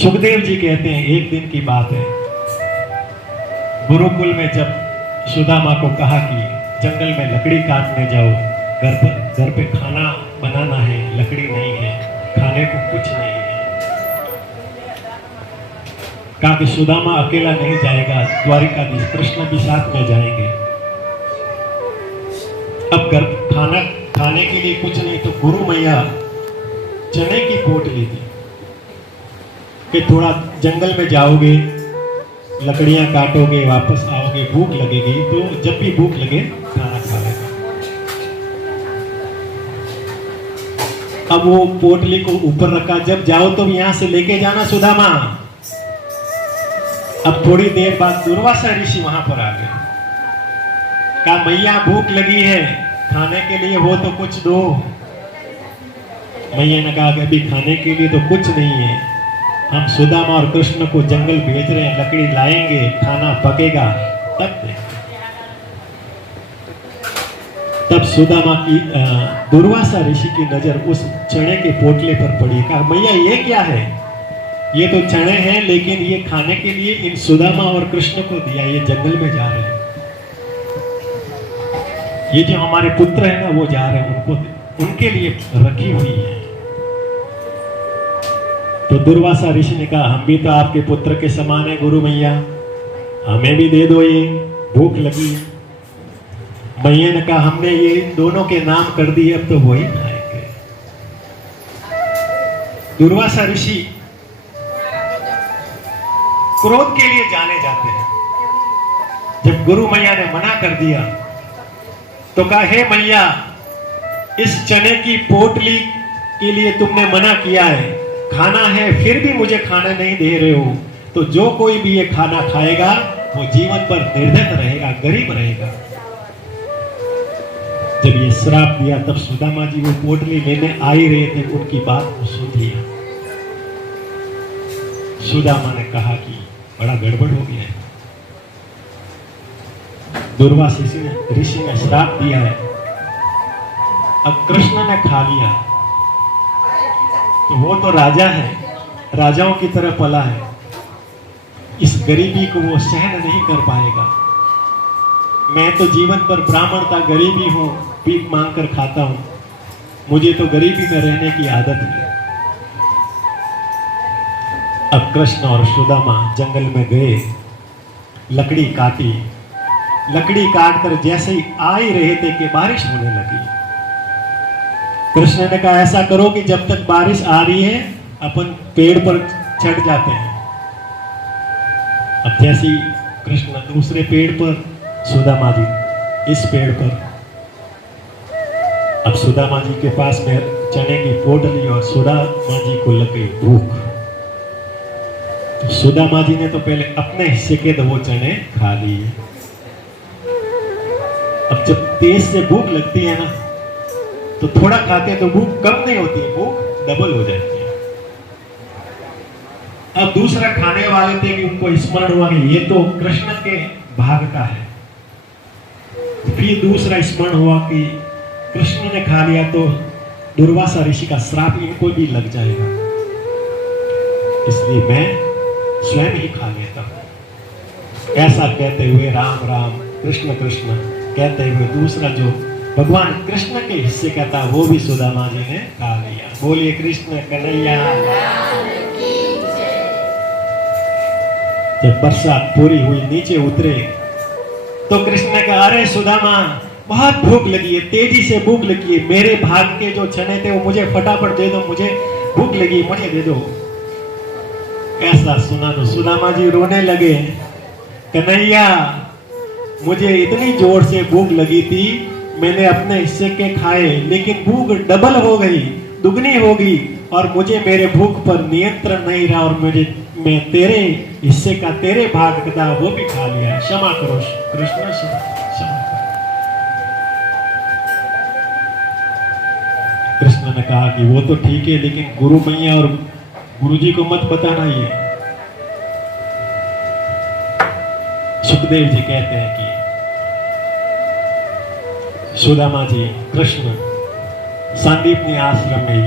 सुखदेव जी कहते हैं एक दिन की बात है, गुरुकुल में जब सुदामा को कहा कि जंगल में लकड़ी काटने जाओ, घर पे खाना बनाना है, लकड़ी नहीं है, खाने को कुछ नहीं है। कहा कि सुदामा अकेला नहीं जाएगा, द्वारिकाधीश कृष्ण भी साथ में जाएंगे। अब घर खाना खाने के लिए कुछ नहीं तो गुरु मैया चने की पोटली दी कि थोड़ा जंगल में जाओगे, लकड़ियां काटोगे, वापस आओगे, भूख लगेगी, तो जब भी भूख लगे खाना खा लेना। अब वो पोटली को ऊपर रखा, जब जाओ तो यहां से लेके जाना सुदामा। अब थोड़ी देर बाद दुर्वासा ऋषि वहां पर आ गए। कहा मैया भूख लगी है, खाने के लिए हो तो कुछ दो। मैया ने कहा कि अभी खाने के लिए तो कुछ नहीं है, हम सुदामा और कृष्ण को जंगल भेज रहे हैं, लकड़ी लाएंगे, खाना पकेगा तब देंगे। तब सुदामा की दुर्वासा ऋषि की नजर उस चने के पोटले पर पड़ी। कहा मैया ये क्या है? ये तो चने हैं, लेकिन ये खाने के लिए इन सुदामा और कृष्ण को दिया, ये जंगल में जा रहे हैं। ये जो हमारे पुत्र है ना, वो जा रहे हैं, उनको उनके लिए रखी हुई है। तो दुर्वासा ऋषि ने कहा हम भी तो आपके पुत्र के समान है गुरु मैया, हमें भी दे दो, ये भूख लगी है। मैया ने कहा हमने ये दोनों के नाम कर दिए, अब तो वही खाएंगे। दुर्वासा ऋषि क्रोध के लिए जाने जाते हैं। जब गुरु मैया ने मना कर दिया तो कहा हे मैया, इस चने की पोटली के लिए तुमने मना किया है, खाना है फिर भी मुझे खाना नहीं दे रहे हो, तो जो कोई भी ये खाना खाएगा वो जीवन पर निर्धन रहेगा, गरीब रहेगा। जब ये श्राप दिया तब सुदामा जी वो पोटली लेने आ ही रहे थे, उनकी बात को सुन लिया। सुदामा ने कहा कि बड़ा गड़बड़ हो गया है, दुर्वासा ऋषि ने श्राप दिया है, अब कृष्ण ने खा लिया तो वो तो राजा है, राजाओं की तरह पला है, इस गरीबी को वो सहन नहीं कर पाएगा। मैं तो जीवन पर ब्राह्मण था, गरीबी हूं, भीख मांग कर खाता हूं, मुझे तो गरीबी में रहने की आदत है। अब कृष्ण और सुदामा जंगल में गए, लकड़ी काटी, लकड़ी काटकर जैसे ही आ ही रहे थे कि बारिश होने लगी। कृष्ण ने कहा ऐसा करो कि जब तक बारिश आ रही है अपन पेड़ पर चढ़ जाते हैं। अब जैसे ही कृष्ण दूसरे पेड़ पर, सुदामा जी इस पेड़ पर। अब सुदामा जी के पास में चने की पोटली और सुदामा जी को लग गई भूख। तो सुदामा जी ने तो पहले अपने हिस्से के तो वो चने खा लिए। अब जब तेज से भूख लगती है ना, तो थोड़ा खाते हैं तो भूख कम नहीं होती है, भूख डबल हो जाती है। अब दूसरा खाने वाले थे कि उनको स्मरण हुआ कि ये तो कृष्ण के भाग का है। फिर दूसरा स्मरण हुआ कि कृष्ण ने खा लिया तो दुर्वासा ऋषि का श्राप इनको भी लग जाएगा, इसलिए मैं स्वयं ही खा लेता हूं। ऐसा कहते हुए राम राम कृष्ण कृष्ण कहते हुए दूसरा जो भगवान कृष्ण के हिस्से का था वो भी सुदामा जी ने खा लिया। बोलिए कृष्ण कन्हैया। जब बरसात पूरी हुई, नीचे उतरे तो कृष्ण ने कहा अरे सुदामा बहुत भूख लगी है, तेजी से भूख लगी है, मेरे भाग के जो चने थे वो मुझे फटाफट दे दो, मुझे भूख लगी, मुझे दे दो। ऐसा सुना तो सुदामा जी रोने लगे, कन्हैया मुझे इतनी जोर से भूख लगी थी, मैंने अपने हिस्से के खाए, लेकिन भूख डबल हो गई, दुगनी हो गई, और मुझे मेरे भूख पर नियंत्रण नहीं रहा, और मैं तेरे हिस्से का, तेरे भाग का वो भी खा लिया, क्षमा करो कृष्ण, क्षमा। कृष्ण ने कहा कि वो तो ठीक है, लेकिन गुरु मैया और गुरुजी को मत बताना ये। सुखदेव जी कहते हैं कि सुदामा जी कृष्ण सांदीपनी आश्रम में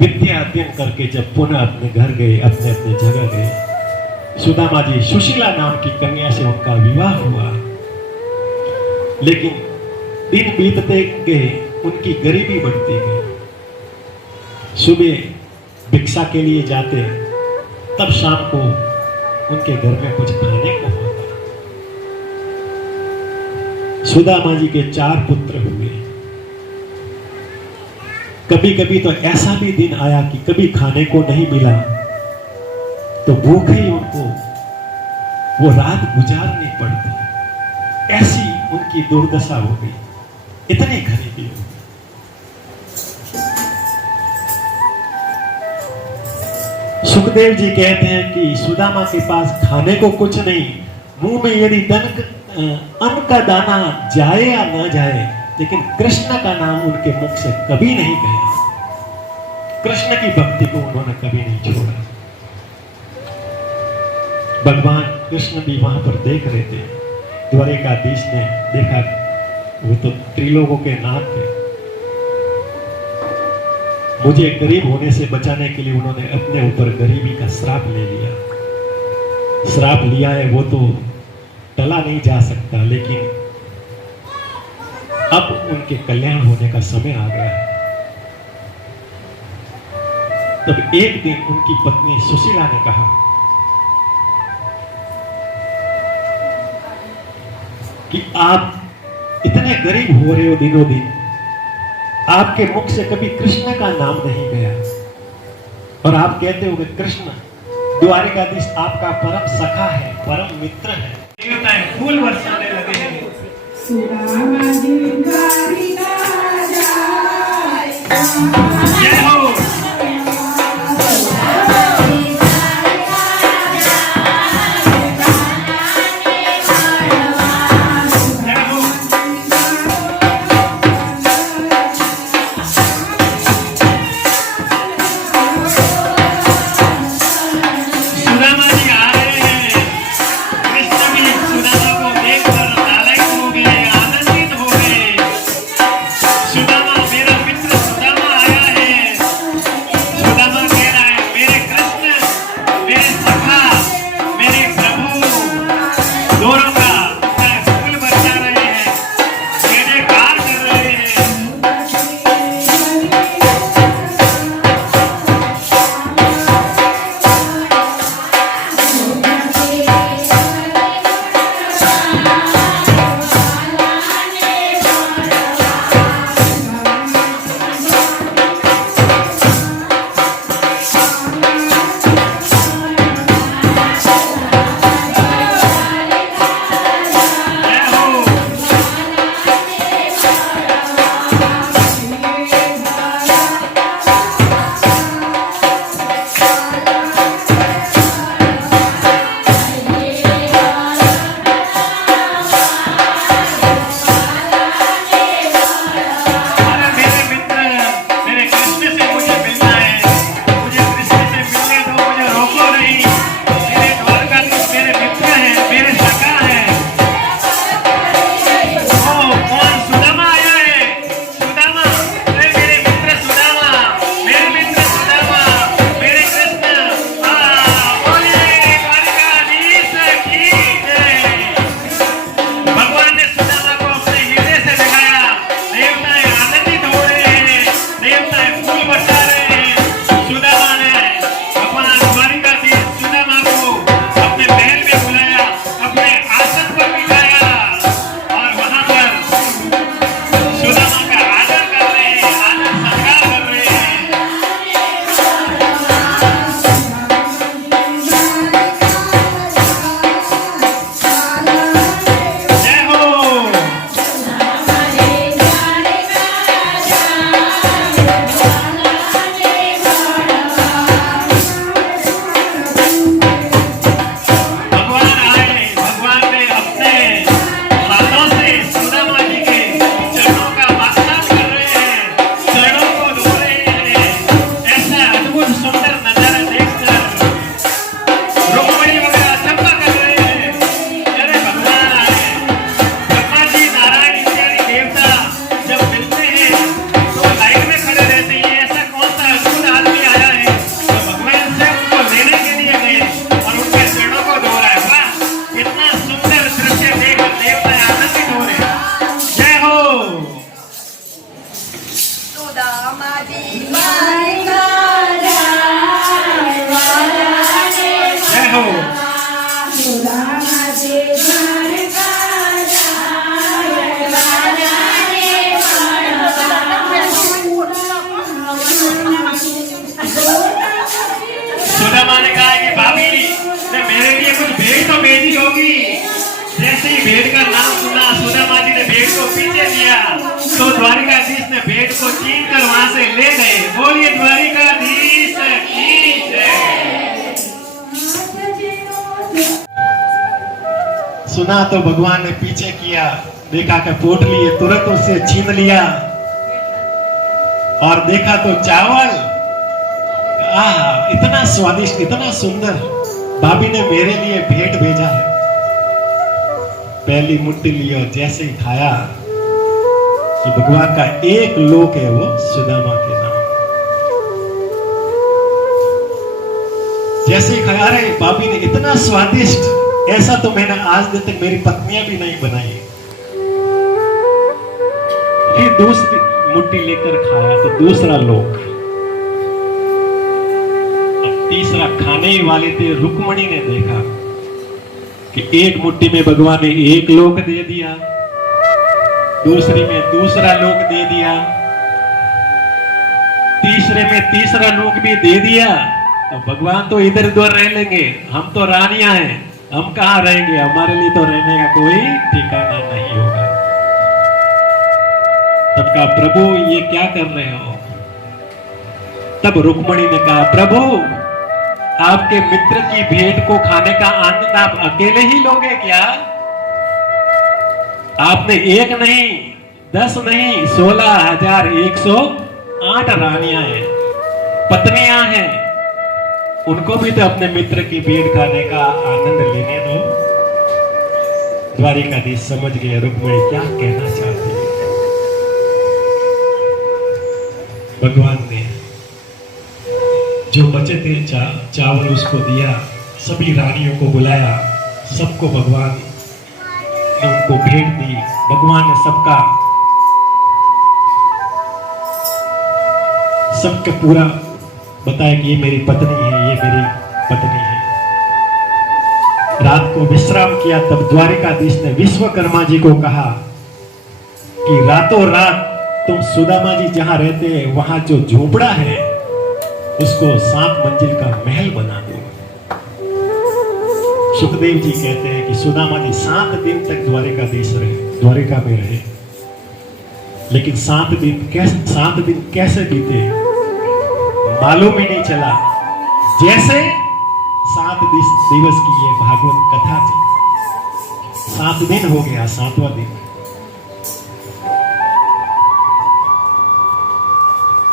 विद्या अध्ययन करके जब पुनः अपने घर गए, अपने अपने जगह गए, सुदामा जी सुशीला नाम की कन्या से उनका विवाह हुआ। लेकिन दिन बीतते गए, उनकी गरीबी बढ़ती गई। सुबह भिक्षा के लिए जाते, तब शाम को उनके घर में कुछ खाने को होता। सुदामा जी के 4 पुत्र हुए। कभी कभी तो ऐसा भी दिन आया कि कभी खाने को नहीं मिला तो भूखे ही उनको वो रात गुजारनी पड़ती। ऐसी उनकी दुर्दशा हो गई, इतनी गरीबी हो गई। सुखदेव जी कहते हैं कि सुदामा के पास खाने को कुछ नहीं, मुंह में यदि अन्न का दाना जाए या ना जाए, लेकिन कृष्ण का नाम उनके मुख से कभी नहीं गया। कृष्ण की भक्ति को उन्होंने कभी नहीं छोड़ा। भगवान कृष्ण भी वहां पर देख रहे थे। द्वारिकाधीश ने देखा, वो तो त्रिलोकों के नाथ थे। मुझे गरीब होने से बचाने के लिए उन्होंने अपने ऊपर गरीबी का श्राप ले लिया। श्राप लिया है वो तो टला नहीं जा सकता, लेकिन अब उनके कल्याण होने का समय आ गया है। तब एक दिन उनकी पत्नी सुशीला ने कहा कि आप इतने गरीब हो रहे हो दिनों दिन, आपके मुख से कभी कृष्ण का नाम नहीं गया और आप कहते हो कि कृष्ण द्वारिकाधीश आपका परम सखा है, परम मित्र है। फूल बरसाने लगे हैं। जय हो। जय हो। सुदामा ने कहा कि भाभी ने मेरे लिए कुछ भेंट तो भेजी होगी। जैसे ही भेंट का नाम सुना सुदामा जी ने भेंट को पीछे लिया तो द्वारिकाधीश ने भेंट को छीन कर वहां से ले गए। बोलिए द्वारिकाधीश की जय। सुना तो भगवान ने पीछे किया, देखा कि पोटली है, तुरंत उससे छीन लिया और देखा तो चावल, इतना स्वादिष्ट, इतना सुंदर भाभी ने मेरे लिए भेंट भेजा है। पहली मुट्ठी ली और जैसे ही खाया कि भगवान का एक लोक है वो सुदामा के नाम। जैसे ही खाया, अरे भाभी ने इतना स्वादिष्ट, ऐसा तो मैंने आज दिन तक मेरी पत्नियां भी नहीं बनाई। फिर दूसरी मुट्ठी लेकर खाया तो दूसरा लोक। अब तीसरा खाने ही वाले थे रुक्मणी ने देखा कि एक मुट्ठी में भगवान ने एक लोक दे दिया, दूसरी में दूसरा लोक दे दिया, तीसरे में तीसरा लोक भी दे दिया। तो भगवान तो इधर उधर रह लेंगे, हम तो रानियां हैं, हम कहां रहेंगे, हमारे लिए तो रहने का कोई ठिकाना नहीं होगा। तब कहा प्रभु ये क्या कर रहे हो? तब रुक्मणी ने कहा प्रभु आपके मित्र की भेंट को खाने का आनंद आप अकेले ही लोगे क्या? आपने एक नहीं, 10 नहीं, 16,108 रानियां हैं, पत्नियां हैं, उनको भी तो अपने मित्र की भेंट खाने का आनंद लेने दो। द्वारिकाधीश समझ गए रुक्मणी क्या कहना चाहती है। भगवान ने जो बचे थे चावल उसको दिया, सभी रानियों को बुलाया, सबको भगवान ने उनको भेंट दी। भगवान ने सबका पूरा बताया कि ये मेरी पत्नी है, ये मेरी पत्नी है। रात को विश्राम किया। तब द्वारिकाधीश ने विश्वकर्मा जी को कहा कि रातों रात तुम सुदामा जी जहां रहते हैं वहां जो झोपड़ा है उसको 7 मंजिल का महल बना दो। सुखदेव जी कहते हैं कि सुदामा जी 7 दिन तक द्वारिका में रहे, लेकिन 7 दिन कैसे बीते मालूम ही नहीं चला। जैसे 7 दिवस की ये भागवत कथा थी, 7 दिन हो गया, 7वां दिन।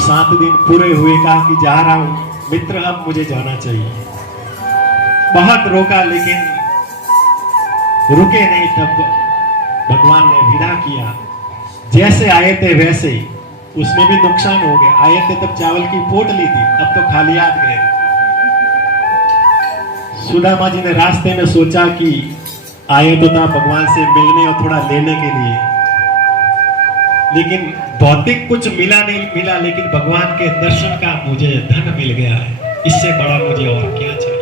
7 दिन पूरे हुए, कहा कि जा रहा हूं मित्र, अब मुझे जाना चाहिए। बहुत रोका लेकिन रुके नहीं। तब भगवान ने विदा किया। जैसे आए थे वैसे ही, उसमें भी नुकसान हो गया। आए थे तब चावल की पोटली थी, अब तो खाली हाथ गए। सुदामा जी ने रास्ते में सोचा कि आए तो था भगवान से मिलने और थोड़ा लेने के लिए, लेकिन भौतिक कुछ मिला नहीं मिला, लेकिन भगवान के दर्शन का मुझे धन मिल गया है। इससे बड़ा मुझे और क्या चाहिए।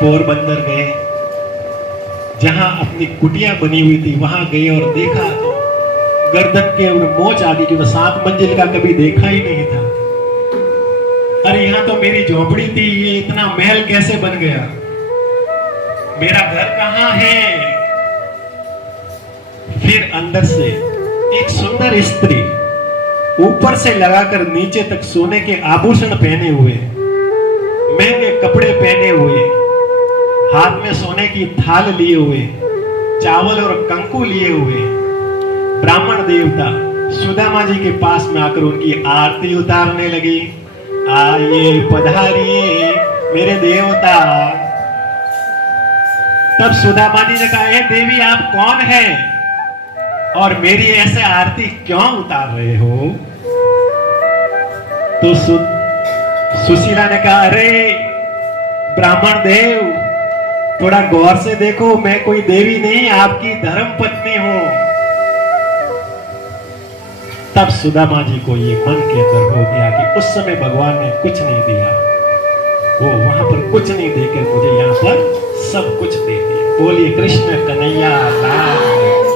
पोरबंदर गए, जहां अपनी कुटिया बनी हुई थी वहां गए और देखा तो गर्दन के मोच आ गई कि वो 7 मंजिल का कभी देखा ही नहीं था। अरे यहाँ तो मेरी झोपड़ी थी, ये इतना महल कैसे बन गया? मेरा घर कहाँ है? फिर अंदर से एक सुंदर स्त्री ऊपर से लगाकर नीचे तक सोने के आभूषण पहने हुए, महंगे कपड़े पहने हुए, हाथ में सोने की थाल लिए हुए, चावल और कंकु लिए हुए ब्राह्मण देवता सुदामा जी के पास में आकर उनकी आरती उतारने लगी। आइए पधारिए मेरे देवता। तब सुदामा जी ने कहा, हे देवी आप कौन है और मेरी ऐसे आरती क्यों उतार रहे हो? तो सुशीला ने कहा, अरे ब्राह्मण देव थोड़ा गौर से देखो, मैं कोई देवी नहीं आपकी धर्म पत्नी हूं। तब सुदामा जी को ये मन के अंदर हो गया कि उस समय भगवान ने कुछ नहीं दिया, वो वहां पर कुछ नहीं देकर मुझे यहाँ पर सब कुछ दे दिया। बोलिए कृष्ण कन्हैया लाल।